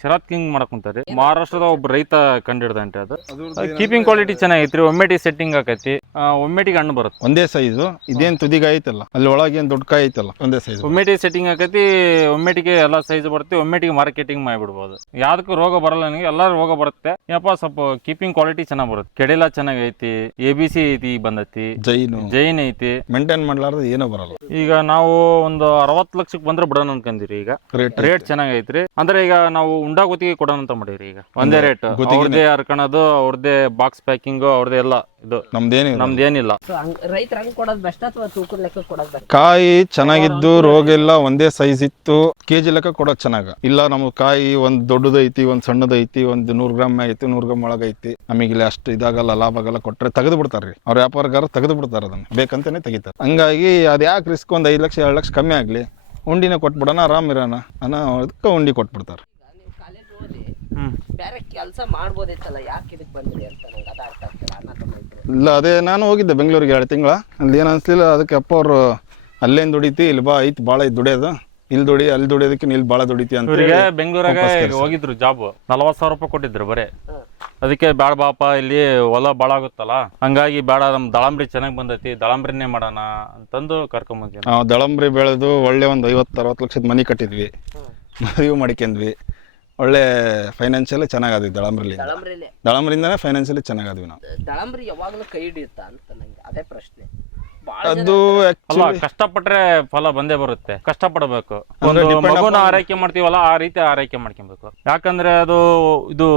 ಶರತ್ king ಮಾಡಕ್ ಕುಂತಾರಿ. ಮಹಾರಾಷ್ಟ್ರದ ಒಬ್ಬ ರೈತ ಕಂಡಿಡ್ದಂತೆ ಅದು. ಕೀಪಿಂಗ್ ಕ್ವಾಲಿಟಿ ಚೆನ್ನಾಗೈತ್ರಿ ಒಮ್ಮೆಟಿ ಸೆಟ್ಟಿಂಗ್ ಆಕೈತಿ. ಒಮ್ಮೆಟಿಗೆ ಹಣ್ಣು ಬರುತ್ತೆ. ಒಂದೇ ಸೈಜು ಇದೇನ್ ತುದಿಗ ಐತಲ್ಲ ಅಲ್ಲಿ ಒಳಗೆ ಏನ್ ದೊಡ್ಡ ಕಾಯಿ ಐತಲ್ಲ ಒಂದೇ ಸೈಜ್ ಒಮ್ಮೆಟಿ ಸೆಟ್ಟಿಂಗ್ ಆಕೈತಿ ಒಮ್ಮೆಟಿಗೆ ಎಲ್ಲಾ ಸೈಜ್ ಬರುತ್ತೆ ಒಮ್ಮೆಟಿಗೆ ಮಾರ್ಕೆಟಿಂಗ್ ಮಾಡಿಬಿಡ್ಬೋದು. ಯಾವ್ದಕ್ಕೂ ರೋಗ ಬರಲ್ಲ ನನಗೆ ಎಲ್ಲಾರು ರೋಗ ಬರುತ್ತೆ. ಏನಪ್ಪ ಸ್ವಲ್ಪ ಕೀಪಿಂಗ್ ಕ್ವಾಲಿಟಿ ಚೆನ್ನಾಗ್ ಬರುತ್ತೆ. ಕೆಡಿಲ ಚೆನ್ನಾಗೈತಿ ಎ ಬಿ ಸಿ ಐತಿ ಈಗ ಬಂದೈತಿ. ಜೈನು. ಜೈನ್ ಐತಿ. ಮೇಂಟೈನ್ ಮಾಡ್ಲಾರ್ದ ಏನೋ ಬರಲ್ಲ. ಈಗ ನಾವು ಒಂದು ಅರವತ್ತು ಲಕ್ಷಕ್ಕೆ ಬಂದ್ರೆ ಬಿಡೋಣ ಅನ್ಕಂದಿರಿ ಈಗ. ರೇಟ್ ರೇಟ್ ಚೆನ್ನಾಗೈತ್ರಿ ಅಂದ್ರೆ ಈಗ ನಾವು ಉಂಡಾ ಗುತ್ತಿಗೆ ಕೊಡೋಣ ಅಂತ ಮಾಡೀವಿ ಈಗ. ಒಂದೇ ರೇಟ್. ಗುತ್ತಿಗೆನೇ. ಅವ್ರದೇ ಹರ್ಕೊಳೋದು ಅವ್ರದೇ ಬಾಕ್ಸ್ ಪ್ಯಾಕಿಂಗ್ ಅವ್ರದೇ ಎಲ್ಲ ಇದು. ನಮ್ದೇನಿಲ್ಲ. ನಮ್ದು ಏನಿಲ್ಲ ಸೊ ಹಂಗ್ ರೈತರ ಹಂಗ್ ಕೊಡೋದು ಬೆಸ್ಟ್ ಅಥವಾ ತೂಕದ ಲೆಕ್ಕ ಕೊಡೋದು ಬೆಸ್ಟ್? ಕಾಯಿ ಚೆನ್ನಾಗಿದ್ದು ರೋಗ ಎಲ್ಲ ಒಂದೇ ಸೈಜ್ ಇತ್ತು. ಕೆಜಿ ಲೆಕ್ಕ ಕೊಡೋದು ಚೆನ್ನಾಗ. ಇಲ್ಲ ನಮ್ಗೆ ಕಾಯಿ ಒಂದ್ ದೊಡ್ಡದೈತಿ ಒಂದ್ ಸಣ್ಣದೈತಿ ಒಂದ್ ನೂರ್ ಗ್ರಾಮ್ ಐತಿ ನೂರ್ ಗ್ರಾಮ್ ಒಳಗೈತಿ. ನಮಗೆ ಇಲ್ಲಿ ಅಷ್ಟು ಇದಾಗಲ್ಲ ಲಾಭ ಆಗಲ್ಲ ಕೊಟ್ರೆ ತೆಗೆದು ಬಿಡ್ತಾರ್ರಿ. ಅವ್ರ ವ್ಯಾಪಾರಗಾರ ತೆಗೆದು ಬಿಡ್ತಾರ ಅದನ್ನ. ಬೇಕಂತಾನೆ ತೆಗಿತಾರೆ. ಹಂಗಾಗಿ ಅದ್ ಯಾಕೆ ರಿಸ್ಕ್ ಒಂದ್ ಐದ್ ಲಕ್ಷ ಎರಡು ಲಕ್ಷ ಕಮ್ಮಿ ಆಗ್ಲಿ ಉಂಡಿನ ಕೊಟ್ಬಿಡೋಣ ಆರಾಮ್ ಇರೋಣ ಅನ್ನೋ ಅದಕ್ಕೆ ಉಂಡಿ ಕೊಟ್ಬಿಡ್ತಾರೆ. ಓದಿ ಹ್ಮ್. ಬೇರೆ ಕೆಲಸ ಮಾಡ್ಬೋದಿತ್ತಲ್ಲ ಯಾಕೆ ಇದಕ್ಕೆ ಬಂದ್ರಿ ಅಂತ ನಂಗೆ ಅದ ಅರ್ಥ ಆಗ್ತಿಲ್ಲ ಅಣ್ಣ ತಮ್ಮ ಇಬ್ರು. ಇಲ್ಲ ಅದೇ ನಾನು ಹೋಗಿದ್ದೆ ಬೆಂಗಳೂರಿಗೆ ಎರಡು ತಿಂಗಳ. ಅಲ್ಲಿ ಏನು ಅನ್ಸ್ಲಿಲ್ಲ ಅದಕ್ಕೆ ಅಪ್ಪ ಅವರು ಅಲ್ಲೇನು ದುಡಿತಿ? ಇಲ್ಲಿ ಬಾ ಐತಿ ಭಾಳ ಐತಿ ದುಡಿಯೋದು. ಇಲ್ಲಿ ದುಡಿ ಅಲ್ಲಿ ದುಡಿಯೋದಕ್ಕೆ ಇಲ್ಲಿ ಭಾಳ ದುಡಿತಿ ಅಂತ ಇವ್ರಿಗೆ ಬೆಂಗಳೂರಾಗ ಈಗ ಹೋಗಿದ್ರು ಜಾಬ್. ನಲವತ್ತು ಸಾವಿರ ರೂಪಾಯಿ ಕೊಟ್ಟಿದ್ರು ಬರೇ. ಅದಕ್ಕೆ ಬ್ಯಾಡ ಬಾಪ ಇಲ್ಲಿ ಹೊಲ ಭಾಳ ಆಗುತ್ತಲ್ಲ. ಹಂಗಾಗಿ ಬೇಡ ನಮ್ ದಳಂಬ್ರಿ ಚೆನ್ನಾಗಿ ಬಂದೈತಿ ದಳಂಬ್ರಿನೇ ಮಾಡೋಣ ಅಂತಂದು ಕರ್ಕೊಂಬಂದ್ವಿ. ನಾವು ದಳಂಬ್ರಿ ಬೆಳೆದು ಒಳ್ಳೆ ಒಂದು ಐವತ್ತು ಅರವತ್ತು ಲಕ್ಷದ ಮನೆ ಕಟ್ಟಿದ್ವಿ. ಮದುವೆ ಮಾಡ್ಕೊಂಡ್ವಿ. ಒಳ್ಳೆ ಫೈನಾನ್ಷಿಯಲಿ ಚೆನ್ನಾಗದ್ವಿ ದಳಂಬ್ರಿಲಿ. ದಳಂಬ್ರಿಲೆ ದಳಂಬ್ರಿಂದನೇ ಫೈನಾನ್ಷಿಯಲಿ ಚೆನ್ನಾಗದ್ವಿ ನಾವು. ದಳಂಬ್ರಿ ಯಾವಾಗಲೂ ಕೈ ಹಿಡಿಯುತ್ತಾ ಅಂತ ನಂಗೆ ಅದೇ ಪ್ರಶ್ನೆ. ಅದು ಅಲ್ಲ ಕಷ್ಟಪಟ್ರೆ ಫಲ ಬಂದೇ ಬರುತ್ತೆ ಕಷ್ಟಪಡಬೇಕು. ಒಂದು depend ಮಗುನ ಆರೈಕೆ ಮಾಡ್ತೀವಲ್ಲ ಆ ರೀತಿ ಆರೈಕೆ ಮಾಡ್ಕೊಬೇಕು. ಯಾಕಂದ್ರೆ ಅದು ಇದು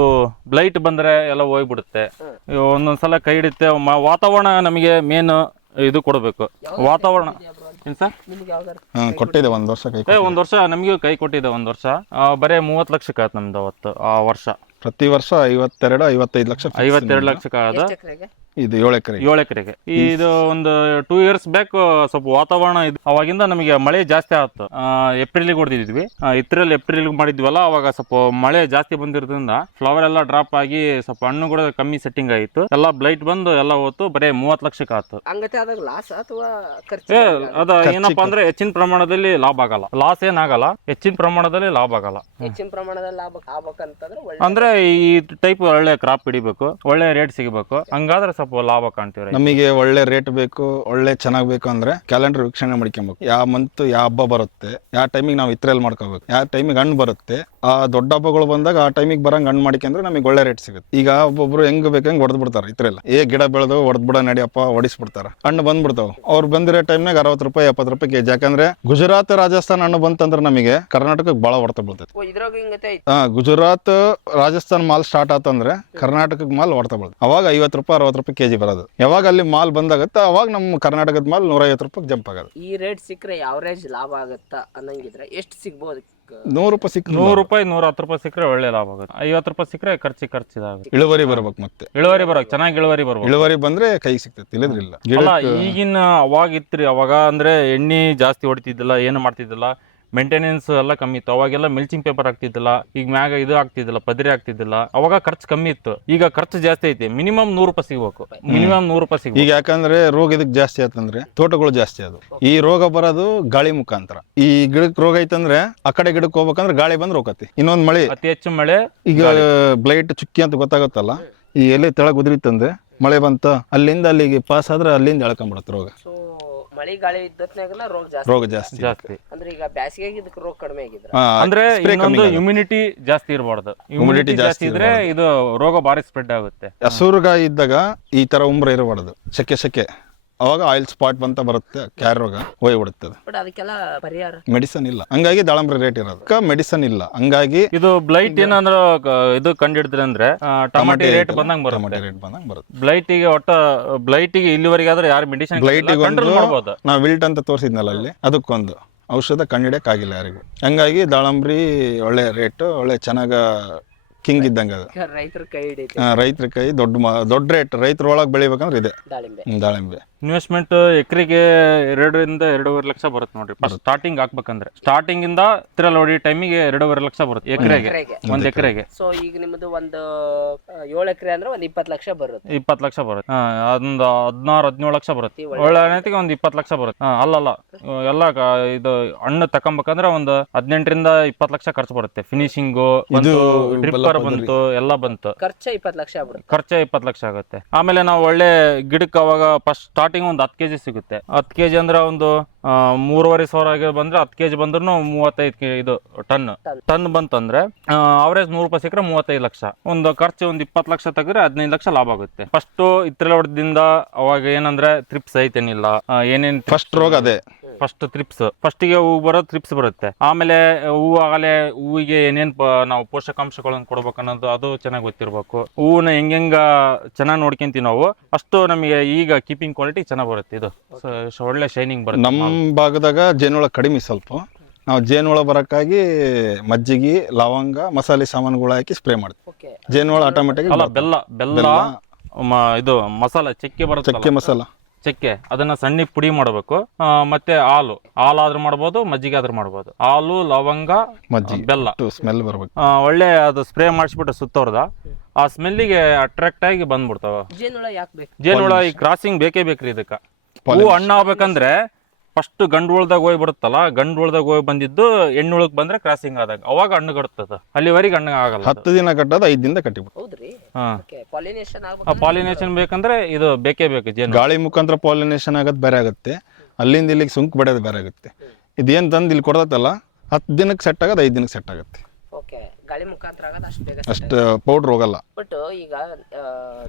ಬ್ಲೈಟ್ ಬಂದ್ರೆ ಎಲ್ಲ ಹೋಗ್ಬಿಡುತ್ತೆ. ಹ್ಮ್. ಸಲ ಒಂದೊಂದ್ಸಲ ಕೈ ಹಿಡಿತ್ತೆ ಮ- ವಾತಾವರಣ ನಮಗೆ ಮೇನ್ ಇದು ಕೊಡಬೇಕು. ವಾತಾವರಣ ಏನ್ ಸರ್? ಹಾಂ ಕೊಟ್ಟಿದೆ ಒಂದು ವರ್ಷ ಕೈ ಏ ಒಂದ್ ವರ್ಷ ನಮಗೂ ಕೈ ಕೊಟ್ಟಿದೆ ಒಂದು ವರ್ಷ. ಆ, ಬರೇ ಮೂವತ್ತು ಲಕ್ಷಕ್ಕೆ ಆಯ್ತು ನಮ್ದು ಅವತ್ತು ಆ ವರ್ಷ. ಪ್ರತಿ ವರ್ಷ ಐವತ್ತೆರಡು ಐವತ್ತೈದು ಲಕ್ಷ ಐವತ್ತೆರಡು. ಲಕ್ಷಕ್ಕೆ ಆದ. ಎಕರೆಗೆ? ಇದು ಏಳು ಎಕರೆ ಏಳು ಎಕರೆಗೆ. ಇದು ಒಂದು ಟೂ ಇಯರ್ಸ್ ಬ್ಯಾಕ್ ಸ್ವಲ್ಪ ವಾತಾವರಣ ಇದು. ಅವಾಗಿಂದ ನಮಗೆ ಮಳೆ ಜಾಸ್ತಿ ಆಯ್ತು ಏಪ್ರಿಲ್ ಹೊಡೆದಿದ್ವಿ. ಇತ್ರಲ್ಲಿ ಏಪ್ರಿಲ್ ಮಾಡಿದ್ವಲ್ಲ ಅವಾಗ ಸ್ವಲ್ಪ ಮಳೆ ಜಾಸ್ತಿ ಬಂದಿರೋದ್ರಿಂದ ಫ್ಲವರ್ ಎಲ್ಲ ಡ್ರಾಪ್ ಆಗಿ ಸ್ವಲ್ಪ ಹಣ್ಣು ಕೂಡ ಕಮ್ಮಿ ಸೆಟ್ಟಿಂಗ್ ಆಯಿತು ಎಲ್ಲ ಬ್ಲೈಟ್ ಬಂದು ಎಲ್ಲ ಹೋತು ಬರೀ ಮೂವತ್ತು ಲಕ್ಷಕ್ಕೆ ಆಯ್ತು ಹಂಗತೆ ಲಾಸ್ ಅಥವಾ ಖರ್ಚು ಏ ಅದ ಏನಪ್ಪಾ ಅಂದ್ರೆ ಹೆಚ್ಚಿನ ಪ್ರಮಾಣದಲ್ಲಿ ಲಾಭ ಆಗಲ್ಲ. ಲಾಸ್ ಏನಾಗಲ್ಲ ಹೆಚ್ಚಿನ ಪ್ರಮಾಣದಲ್ಲಿ ಲಾಭ ಆಗಲ್ಲ. ಹೆಚ್ಚಿನ ಪ್ರಮಾಣದಲ್ಲಿ ಲಾಭ ಆಗ್ಬೇಕಂತಂದ್ರೆ ಅಂದ್ರೆ ಈ ಟೈಪ್ ಒಳ್ಳೆ ಕ್ರಾಪ್ ಹಿಡಿಬೇಕು ಒಳ್ಳೆ ರೇಟ್ ಸಿಗಬೇಕು. ಹಂಗಾದ್ರೆ ಸ್ವಲ್ಪ ಲಾಭ ಕಾಣ್ತೀವಿ ನಮಗೆ ಒಳ್ಳೆ ರೇಟ್ ಬೇಕು ಒಳ್ಳೆ ಚೆನ್ನಾಗ್ ಬೇಕು ಅಂದ್ರೆ ಕ್ಯಾಲೆಂಡರ್ ವೀಕ್ಷಣೆ ಮಾಡ್ಕೊಬೇಕು. ಯಾವ ಮಂತ್ ಯಾವ ಹಬ್ಬ ಬರುತ್ತೆ ಯಾವ ಟೈಮಿಗೆ ನಾವು ಇತ್ರೆಲ್ ಮಾಡ್ಕೋಬೇಕು. ಯಾವ ಟೈಮಿಗೆ ಹಣ್ಣು ಬರುತ್ತೆ ಆ ದೊಡ್ಡ ಹಬ್ಬಗಳು ಬಂದಾಗ ಆ ಟೈಮಿಗೆ ಬರಂಗ್ ಹಣ್ಣು ಮಾಡಿಕೊಂಡ್ರೆ ನಮಗೆ ಒಳ್ಳೆ ರೇಟ್ ಸಿಗುತ್ತೆ. ಈಗ ಒಬ್ಬೊಬ್ರು ಹೆಂಗ್ ಬೇಕಂಗ್ ಹೊಡೆದ್ ಬಿಡ್ತಾರೆ ಇತ್ರೆಲ್ಲ ಏ ಗಿಡ ಬೆಳೆದು ಹೊಡೆದ್ ಬಿಡ ನಡಿಯಪ್ಪ ಹೊಡಿಸ್ಬಿಡ್ತಾರ ಹಣ್ಣು ಬಂದ್ಬಿಡ್ತಾವ. ಅವ್ರು ಬಂದಿರೋ ಟೈಮ್ನಾಗ ಅರವತ್ತು ರೂಪಾಯಿ ಎಪ್ಪತ್ತು ರೂಪಾಯಿ ಕೆಜಿ. ಯಾಕಂದ್ರೆ ಗುಜರಾತ್ ರಾಜಸ್ಥಾನ ಹಣ್ಣು ಬಂತಂದ್ರೆ ನಮಗೆ ಕರ್ನಾಟಕಕ್ಕೆ ಬಹಳ ಹೊಡ್ತಾ ಬೀಳ್ತೈತೆ. ಹಾ ಗುಜರಾತ್ ರಾಜಸ್ಥಾನ್ ಮಾಲ್ ಸ್ಟಾರ್ಟ್ ಆತಂದ್ರೆ ಕರ್ನಾಟಕಕ್ಕೆ ಮಾಲ್ ಹೊಡ್ತಾ ಬೀಳ್ತದೆ ಅವಾಗ ಐವತ್ತು ರೂಪಾಯಿ ಅರವತ್ತು ರೂಪಾಯಿ ಕೆಜಿ ಬರೋದು. ಯಾವಾಗ ಅಲ್ಲಿ ಮಾಲ್ ಬಂದಾಗತ್ತೆ ಅವಾಗ ನಮ್ಮ ಕರ್ನಾಟಕದ ಮಾಲ್ ನೂರೈವತ್ತು ರೂಪಾಯಿ ಜಂಪ್ ಆಗೋದು. ಈ ರೇಟ್ ಸಿಕ್ಕರೆ ಯಾವರೇಜ್ ಲಾಭ ಆಗುತ್ತಾ ಅನ್ನಂಗಿದ್ರೆ ಎಷ್ಟು ಸಿಗ್ಬೋದು? ನೂರು ರೂಪಾಯಿ ಸಿಕ್ಕ ನೂರು ರೂಪಾಯಿ ನೂರ ಹತ್ತು ರೂಪಾಯಿ ಸಿಕ್ಕರೆ ಒಳ್ಳೆ ಲಾಭ ಆಗುತ್ತೆ. ಐವತ್ತು ರೂಪಾಯಿ ಸಿಕ್ಕರೆ ಖರ್ಚು ಖರ್ಚು ಇದಾಗುತ್ತೆ. ಇಳುವರಿ ಬರ್ಬೇಕು ಮತ್ತೆ. ಇಳುವರಿ ಬರೋಕ್ ಚೆನ್ನಾಗಿ ಇಳುವರಿ ಬರ್ಬೇಕು. ಇಳುವರಿ ಬಂದ್ರೆ ಕೈಗೆ ಸಿಗ್ತೈತಿ ಇಲ್ಲದ್ರಿಲ್ಲ ಅಲ್ಲ ಈಗಿನ ಅವಾಗ ಇತ್ರಿ ಅವಾಗ ಅಂದ್ರೆ ಎಣ್ಣೆ ಜಾಸ್ತಿ ಹೊಡಿತಿದ್ದಿಲ್ಲ ಏನು ಮಾಡ್ತಿದ್ದಿಲ್ಲ. ಮೇಂಟೆನೆನ್ಸ್ ಎಲ್ಲ ಕಮ್ಮಿ ಇತ್ತು. ಅವಾಗೆಲ್ಲ ಮಿಲ್ಚಿಂಗ್ ಪೇಪರ್ ಆಗ್ತಿದ್ದಿಲ್ಲ. ಈಗ ಮ್ಯಾಗ ಇದು ಆಗ್ತಿದ್ದಿಲ್ಲ ಪದರಿ ಆಗ್ತಿದ್ದಿಲ್ಲ. ಅವಾಗ ಖರ್ಚು ಕಮ್ಮಿ ಇತ್ತು. ಈಗ ಖರ್ಚು ಜಾಸ್ತಿ ಐತಿ. ಮಿನಿಮಮ್ ನೂರು ರೂಪಾಯಿ ಸಿಗ್ಬೇಕು. ಮಿನಿಮಮ್ ನೂರು ರೂಪಾಯಿ ಸಿಗ್ಬೇಕು. ಈಗ ಯಾಕಂದ್ರೆ ರೋಗ ಇದಕ್ಕೆ ಜಾಸ್ತಿ ಆಯ್ತಂದ್ರೆ ತೋಟಗಳು ಜಾಸ್ತಿ ಅದು. ಈ ರೋಗ ಬರೋದು ಗಾಳಿ ಮುಖಾಂತರ. ಈ ಗಿಡಕ್ಕೆ ರೋಗ ಐತಂದ್ರೆ ಆ ಕಡೆ ಗಿಡಕ್ಕೆ ಹೋಗ್ಬೇಕಂದ್ರೆ ಗಾಳಿ ಬಂದ್ರೆ ಹೋಗತಿ ಇನ್ನೊಂದ್ ಮಳೆ. ಅತಿ ಹೆಚ್ಚು ಮಳೆ ಈಗ ಬ್ಲೈಟ್ ಚುಕ್ಕಿ ಅಂತ ಗೊತ್ತಾಗುತ್ತಲ್ಲ? ಈ ಎಲೆ ತೆಳಗ್ ಉದುರಿತಂದ್ರೆ ಮಳೆ ಬಂತ ಅಲ್ಲಿಂದ ಅಲ್ಲಿಗೆ ಪಾಸ್ ಆದ್ರೆ ಅಲ್ಲಿಂದ ಎಳ್ಕೊಂಡ್ಬಿಡುತ್ತೆ ರೋಗ. ಮಳಿ ಗಾಳಿ ಇದ್ದತ್ನಾಗೆಲ್ಲ ರೋಗ ಜಾಸ್ತಿ ರೋಗ ಜಾಸ್ತಿ ಜಾಸ್ತಿ. ಅಂದ್ರೆ ಈಗ ಬ್ಯಾಸಿಗೆ ಇದಕ್ಕೆ ರೋಗ ಕಡಿಮೆ ಆಗಿದ್ರ. ಹಾ, ಅಂದ್ರೆ spray ಇನ್ನೊಂದು. ಇಮ್ಯುನಿಟಿ ಜಾಸ್ತಿ ಇರಬಾರ್ದು. ಇಮ್ಯುನಿಟಿ ಜಾಸ್ತಿ ಇದ್ರೆ ಇದು ರೋಗ ಬಾರಿ ಸ್ಪ್ರೆಡ್ ಆಗುತ್ತೆ. ಹಸುರುಗಾಯಿ ಇದ್ದಾಗ ಈ ತರ ಉಮ್ರ ಇರಬಾರ್ದು. ಸೆಕೆ ಸೆಕೆ. ಅವಾಗ ಆಯಿಲ್ ಸ್ಪಾಟ್ ಅಂತ ಬರುತ್ತೆ ಕ್ಯಾರ್ ರೋಗ ಹೋಯ್ ಬಿಡುತ್ತದೆ ಬಟ್ ಅದಕ್ಕೆಲ್ಲ ಪರಿಹಾರ? ಮೆಡಿಸನ್ ಇಲ್ಲ. ಹಂಗಾಗಿ ದಾಳಂಬ್ರಿ ರೇಟ್ ಇರೋದು. ಮೆಡಿಸನ್ ಇಲ್ಲ. ಹಂಗಾಗಿ ಇದು ಬ್ಲೈಟ್ ಏನಂದ್ರ ಇದು ಕಂಡಿಡಿದ್ರೆ ಅಂದ್ರೆ ಟೊಮೆಟೊ ರೇಟ್ ಬಂದಂಗ್ ಬರುತ್ತೆ. ಟೊಮೆಟೊ ರೇಟ್ ಬಂದಂಗ್ ಬರುತ್ತೆ. ಬ್ಲೈಟಿಗೆ ಒಟ್ಟ ಬ್ಲೈಟಿಗೆ ಇಲ್ಲಿವರೆಗೆ ಆದ್ರೆ ಯಾರು ಮೆಡಿಸಿನ್ ಬ್ಲೈಟಿಗೆ ಕಂಟ್ರೋಲ್ ಒಂದು ನಾವು ವಿಲ್ಟ್ ಅಂತ ತೋರಿಸಿದ್ನಲ್ಲ ಅಲ್ಲಿ ಅದಕ್ಕೊಂದು. ಔಷಧ ಕಂಡಿಡಿಯಕ್ಕಾಗಿಲ್ಲ ಯಾರಿಗೂ. ಹಂಗಾಗಿ ದಾಳಂಬ್ರಿ ಒಳ್ಳೆ ರೇಟ್ ಒಳ್ಳೆ ಚೆನ್ನಾಗ ಕಿಂಗ್ ಇದ್ದಂಗ ಅದು. ರೈತರ ಕೈ ರೈತರ ಕೈ ದೊಡ್ಡ ಮ- ದೊಡ್ಡ ರೇಟ್ ರೈತರ ಒಳಗೆ ಬೆಳಿಬೇಕಂದ್ರೆ ಇದೆ. ದಾಳಿಂಬೆ. ದಾಳಿಂಬೆ. ಇನ್ವೆಸ್ಟ್ಮೆಂಟ್ ಎಕರೆಗೆ ಎರಡರಿಂದ ಎರಡೂವರೆ ಲಕ್ಷ ಬರುತ್ತೆ ನೋಡ್ರಿ. ಸ್ಟಾರ್ಟಿಂಗ್ ಹಾಕ್ಬೇಕಂದ್ರೆ. ಸ್ಟಾರ್ಟಿಂಗ್ ಇಂದ ತಿರಲ್ ಹೊಡಿ ಟೈಮಿಗೆ ಎರಡೂವರೆ ಲಕ್ಷ ಬರುತ್ತೆ ಎಕರೆಗೆ. ಒಂದ್ ಎಕರೆಗೆ. ಸೊ ಈಗ ನಿಮ್ದು ಒಂದು ಏಳು ಎಕರೆ ಅಂದ್ರೆ ಒಂದ್ ಇಪ್ಪತ್ತು ಲಕ್ಷ ಬರುತ್ತೆ. ಇಪ್ಪತ್ತು ಲಕ್ಷ ಬರುತ್ತೆ. ಅದೊಂದು ಹದಿನಾರು ಹದಿನೇಳು ಲಕ್ಷ ಬರುತ್ತೆ. ಒಳ್ಳೆ ಒಂದ್ ಒಂದು ಇಪ್ಪತ್ತು ಲಕ್ಷ ಬರುತ್ತೆ. ಅಲ್ಲಲ್ಲ. ಎಲ್ಲ ಇದು ಹಣ್ಣು ತಕೊಂಬೇಕಂದ್ರೆ ಒಂದು ಹದಿನೆಂಟರಿಂದ ಇಪ್ಪತ್ತು ಲಕ್ಷ ಖರ್ಚು ಬರುತ್ತೆ. ಫಿನಿಶಿಂಗು ಬಂತು ಡ್ರಿಪ್ಪರ್ ಬಂತು ಎಲ್ಲ ಬಂತು. ಖರ್ಚು ಇಪ್ಪತ್ತು ಲಕ್ಷ ಖರ್ಚ ಖರ್ಚೆ ಇಪ್ಪತ್ತು ಲಕ್ಷ ಆಗುತ್ತೆ. ಆಮೇಲೆ ನಾವು ಒಳ್ಳೆ ಗಿಡಕ್ಕೆ ಅವಾಗ ಫಸ್ಟ್ ಸ್ಟಾರ್ಟಿಂಗ್ ಒಂದು ಹತ್ತು ಕೆಜಿ ಸಿಗುತ್ತೆ. ಹತ್ತು ಕೆಜಿ ಅಂದ್ರೆ ಒಂದು ಮೂರುವರೆ ಸಾವಿರ ಆಗಿ ಬಂದ್ರೆ ಹತ್ತು ಕೆಜಿ ಬಂದ್ರು ಮೂವತ್ತೈದು ಕೆ, ಇದು ಟನ್. ಟನ್. ಬಂತಂದ್ರೆ ಅವರೇಜ್ ನೂರು ರೂಪಾಯಿ ಸಿಕ್ಕರೆ ಮೂವತ್ತೈದು ಲಕ್ಷ. ಒಂದು ಖರ್ಚು ಒಂದು ಇಪ್ಪತ್ತು ಲಕ್ಷ ತೆಗೆದ್ರೆ ಹದಿನೈದು ಲಕ್ಷ ಲಾಭ ಆಗುತ್ತೆ. ಫಸ್ಟ್ ಹೊಡೆದಿಂದ ಅವಾಗ ಏನಂದ್ರೆ ತ್ರಿಪ್ಸ್ ಐತೇನಿಲ್ಲ ಏನೇನ್ ಫಸ್ಟ್ ರೋಗ ಅದೇ. ಫಸ್ಟ್ ತ್ರಿಪ್ಸ್ ಫಸ್ಟಿಗೆ ಹೂವು ಬರೋ ತ್ರಿಪ್ಸ್ ಬರುತ್ತೆ. ಆಮೇಲೆ ಹೂವು ಆಗಲೇ ಹೂವಿಗೆ ಏನೇನ್ ಪ- ನಾವು ಪೋಷಕಾಂಶಗಳನ್ನು ಕೊಡ್ಬೇಕು ಅನ್ನೋದು ಅದು ಚೆನ್ನಾಗಿ ಗೊತ್ತಿರ್ಬೇಕು. ಹೂವನ್ನ ಹೆಂಗೆಂಗ ಚೆನ್ನಾಗಿ ನೋಡ್ಕೊಂತೀವಿ ನಾವು ಅಷ್ಟು ನಮಗೆ ಈಗ ಕೀಪಿಂಗ್ ಕ್ವಾಲಿಟಿ ಚೆನ್ನಾಗಿ ಬರುತ್ತೆ ಇದು. ಸ- ಒಳ್ಳೆ ಶೈನಿಂಗ್ ಬರುತ್ತೆ. ನಮ್ಮ ಭಾಗದಾಗ ಜೇನುಳ ಕಡಿಮೆ ಸ್ವಲ್ಪ. ನಾವು ಜೇನುಳ ಬರಕ್ಕಾಗಿ ಮಜ್ಜಿಗೆ ಲವಂಗ ಮಸಾಲೆ ಸಾಮಾನುಗಳು ಹಾಕಿ ಸ್ಪ್ರೇ ಮಾಡ್ತೀವಿ. ಓಕೆ ಜೇನುಳ ಆಟೋಮೆಟಿಕ್ ಅಲ್ಲ ಬೆಲ್ಲ ಬೆಲ್ಲ ಮ- ಇದು ಮಸಾಲ ಚಕ್ಕೆ ಬರುತ್ತೆ ಚಕ್ಕೆ ಮಸಾಲ. ಚಕ್ಕೆ ಅದನ್ನ ಸಣ್ಣ ಪುಡಿ ಮಾಡಬೇಕು. ಆ, ಮತ್ತೆ ಹಾಲು. ಹಾಲಾದ್ರೂ ಮಾಡ್ಬೋದು ಮಜ್ಜಿಗೆ ಆದ್ರೂ ಮಾಡ್ಬೋದು. ಹಾಲು ಲವಂಗ ಬೆಲ್ಲ. ಸ್ಮೆಲ್ ಬರ್ಬೇಕು. ಆ, ಒಳ್ಳೆ ಅದು ಸ್ಪ್ರೇ ಮಾಡಿಸ್ಬಿಟ್ಟು ಸುತ್ತೋರ್ದ. ಆ ಸ್ಮೆಲ್ಲಿಗೆ ಅಟ್ರಾಕ್ಟ್ ಆಗಿ ಬಂದ್ಬಿಡ್ತಾವ. ಜೇನುಳ ಈ ಕ್ರಾಸಿಂಗ್ ಬೇಕೇ ಬೇಕ್ರಿ ಇದಕ್ಕ. ಹೂ ಹಣ್ಣು ಆಗ್ಬೇಕಂದ್ರೆ ಫಸ್ಟ್ ಗಂಡು ಉಳ್ದಾಗ ಹೋಗಿ ಬಿಡುತ್ತಲ್ಲ ಗಂಡು ಉಳ್ದಾಗ ಹೋಗಿ ಬಂದಿದ್ದು ಹೆಣ್ಣು ಉಳಕ್ ಬಂದ್ರೆ ಕ್ರಾಸಿಂಗ್ ಆದಾಗ. ಅವಾಗ ಹಣ್ಣು ಕಟ್ತದ. ಅಲ್ಲಿವರೆಗೆ ಹಣ್ಣು ಆಗಲ್ಲ. ಹತ್ತು ದಿನ ಕಟ್ಟೋದು ಐದು ದಿನದ ಕಟ್ಟಿಬಿಟ್ಟು ಹೌದ್ರಿ? ಹಾ. ಓಕೆ ಪಾಲಿನೇಷನ್ ಆ ಪಾಲಿನೇಷನ್ ಬೇಕಂದ್ರೆ ಇದು ಬೇಕೇ ಬೇಕು ಜೇನು. ಗಾಳಿ ಮುಖಾಂತರ ಪಾಲಿನೇಷನ್ ಆಗೋದು ಬೇರೆ ಆಗುತ್ತೆ. ಅಲ್ಲಿಂದ ಇಲ್ಲಿಗೆ ಸುಂಕು ಬಡಿಯೋದು ಬೇರೆ ಆಗುತ್ತೆ. ಇದೇನು ತಂದು ಇಲ್ಲಿ ಕೊಡ್ತೈತಲ್ಲ ಹತ್ತು ದಿನಕ್ಕೆ ಸೆಟ್ ಆಗೋದು ಐದು ದಿನಕ್ಕೆ ಸೆಟ್ ಆಗುತ್ತೆ. ಓಕೆ ಗಾಳಿ ಮುಖಾಂತರ ಆಗೋದು ಅಷ್ಟು ಬೇಗ ಅಷ್ಟು ಪೌಡ್ರ್ ಹೋಗಲ್ಲ. ಬಟ್ ಈಗ ಆ,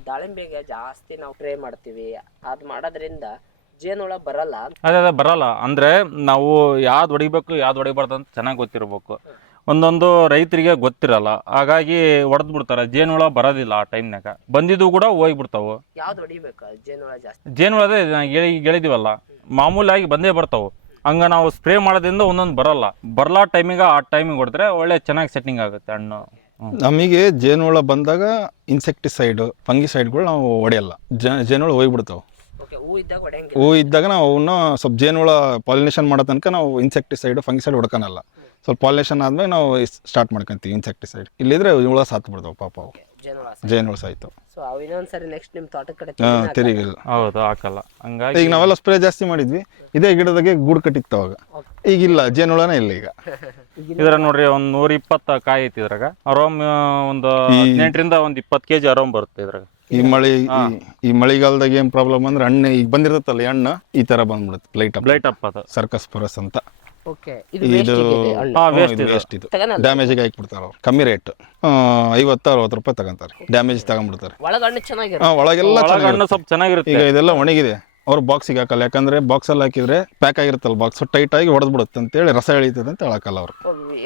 ದಾಳಿಂಬೆಗೆ ಜಾಸ್ತಿ ನಾವು ಟ್ರೈ ಮಾಡ್ತೀವಿ. ಅದು ಮಾಡೋದ್ರಿಂದ ಜೇನುಳ ಬರಲ್ಲ. ಅದೇ ಅದೇ ಬರಲ್ಲ. ಅಂದ್ರೆ ನಾವು ಯಾವ್ದು ಹೊಡಿಬೇಕು ಯಾವ್ದು ಹೊಡಿಬಾರ್ದು ಅಂತ ಚೆನ್ನಾಗಿ ಗೊತ್ತಿರ್ಬೇಕು. ಒಂದೊಂದು ರೈತರಿಗೆ ಗೊತ್ತಿರಲ್ಲ. ಹಾಗಾಗಿ ಹೊಡೆದ್ ಬಿಡ್ತಾರೆ ಜೇನುಳ ಬರೋದಿಲ್ಲ ಆ ಟೈಮ್ನಾಗ ಬಂದಿದ್ದು ಕೂಡ ಹೋಗ್ಬಿಡ್ತಾವು. ಯಾವ್ದು ಹೊಡಿಬೇಕು? ಜೇನುಳ ಜಾಸ್ತಿ. ಜೇನುಳ ಅದೇ ಮಾಮೂಲಾಗಿ ಬಂದೇ ಬರ್ತಾವು. ಹಂಗ ನಾವು ಸ್ಪ್ರೇ ಮಾಡೋದ್ರಿಂದ ಒಂದೊಂದು ಬರಲ್ಲ. ಬರಲ್ಲ ಟೈಮಿಗೆ ಆ ಟೈಮಿಗೆ ಹೊಡೆದ್ರೆ ಒಳ್ಳೆ ಚೆನ್ನಾಗಿ ಸೆಟ್ಟಿಂಗ್ ಆಗುತ್ತೆ ಹಣ್ಣು. ಹ್ಮ್. ನಮಗೆ ಜೇನುಹುಳ ಬಂದಾಗ ಇನ್ಸೆಕ್ಟಿಸೈಡ್ ಫಂಗಿಸೈಡ್ಗಳು ನಾವು ಹೊಡೆಯಲ್ಲ. ಜೇನುಳ ಹೋಗಿ ಹೋಗ್ಬಿಡ್ತಾವೆ. ಹೂ ಇದ್ದಾಗ ಹೊಡೆಯಂಗಿಲ್ಲ. ಹೂ ಇದ್ದಾಗ ನಾವು ಅವನ್ನ ಸ್ವಲ್ಪ ಜೇನುಹುಳ ಪಾಲಿನೇಷನ್ ಮಾಡೋ ತನಕ ನಾವು ಇನ್ಸೆಕ್ಟಿಸೈಡ್ ಫಂಗಿಸೈಡ್ ಹೊಡ್ಕೊಳಲ್ಲ ಸ್ವಲ್ಪ ಪಾಲಿನೇಷನ್ ಆದ್ಮೇಲೆ ನಾವು ಸ್ಟಾರ್ಟ್ ಮಾಡ್ಕೊಂತೀವಿ ಇನ್ಸೆಕ್ಟಿಸೈಡ್ ಇಲ್ಲಿದ್ರೆ ಹುಳ ಸಾತ್ ಬಿಡ್ತಾವೆ ಪಾಪ ಅವು. ಜೇನುಳ ಜೇನುಹುಳ ಸಾಯ್ತು ಸೊ ಅವು ಇನ್ನೊಂದ್ಸರಿ ನೆಕ್ಸ್ಟ್ ನಿಮ್ ತೋಟದ ಕಡೆ ಹಾ ತಿರ್ಗಿ. ತಿರುಗಿಲ್ಲ ಹೌದು ಹಾಕಲ್ಲ. ಹಂಗಾಗಿ ಈಗ ನಾವೆಲ್ಲ ಸ್ಪ್ರೇ ಜಾಸ್ತಿ ಮಾಡಿದ್ವಿ. ಇದೇ ಗಿಡದಾಗೆ ಗೂಡು ಕಟ್ಟಿತ್ತು ಅವಾಗ. ಈಗಿಲ್ಲ ಜೇನುಳನೇ ಇಲ್ಲ ಈಗ. ಇದ್ರ ನೋಡ್ರಿ ಒಂದ್ ನೂರ ಇಪ್ಪತ್ತ ಕಾಯಿ ಐತಿ ಇದ್ರಾಗ. ಅರಾಮ್ ಒಂದು ಹದಿನೆಂಟರಿಂದ ಒಂದ್ ಇಪ್ಪತ್ತು ಕೆಜಿ ಅರಾಮ್ ಬರುತ್ತೆ ಇದ್ರಾಗ. ಈ ಮಳೆ ಈ- ಈ ಮಳೆಗಾಲದಾಗ ಏನ್ ಪ್ರಾಬ್ಲಮ್ ಅಂದ್ರೆ ಹಣ್ಣು ಈಗ ಬಂದಿರತ್ತಲ್ಲ ಈ ಹಣ್ಣು ಈ ತರ ಬಂದ್ಬಿಡುತ್ತೆ ಲೈಟ್ ಅಪ್ ಲೈಟ್ ಅಪ್ ಅದು. ಸರ್ಕಸ್ ಪರಸ್ ಅಂತ. ಓಕೆ ಇದು ಇದು ವೇಸ್ಟ್ ಇದು ಡ್ಯಾಮೇಜಿಗೆ ಹಾಕ್ಬಿಡ್ತಾರ ಅವ್ರು. ಕಮ್ಮಿ ರೇಟ್ ಐವತ್ತು ಅರವತ್ತು ರೂಪಾಯಿ ತಗೊಂತಾರೆ. ಡ್ಯಾಮೇಜ್ ತಗೊಂಡ್ಬಿಡ್ತಾರೆ ಒಳಗಣ್ಣು ಚೆನ್ನಾಗಿರುತ್ತೆ. ಹಾ ಒಳಗೆಲ್ಲ. ಸ್ವಲ್ಪ ಚೆನ್ನಾಗಿರುತ್ತೆ. ಈಗ ಇದೆಲ್ಲ ಒಣಗಿದೆ. ಅವ್ರು ಬಾಕ್ಸಿಗೆ ಹಾಕಲ್ಲ. ಯಾಕಂದ್ರೆ ಬಾಕ್ಸ್ ಅಲ್ಲಿ ಹಾಕಿದ್ರೆ ಪ್ಯಾಕ್ ಆಗಿರುತ್ತಲ್ಲ ಬಾಕ್ಸ್ ಟೈಟ್ ಆಗಿ ಹೊಡೆದ್ ಬಿಡುತ್ತೆ ಅಂತೇಳಿ ರಸ ಎಳಿತದೆ ಅಂತ ಹೇಳಕಲ್ಲ ಅವ್ರು.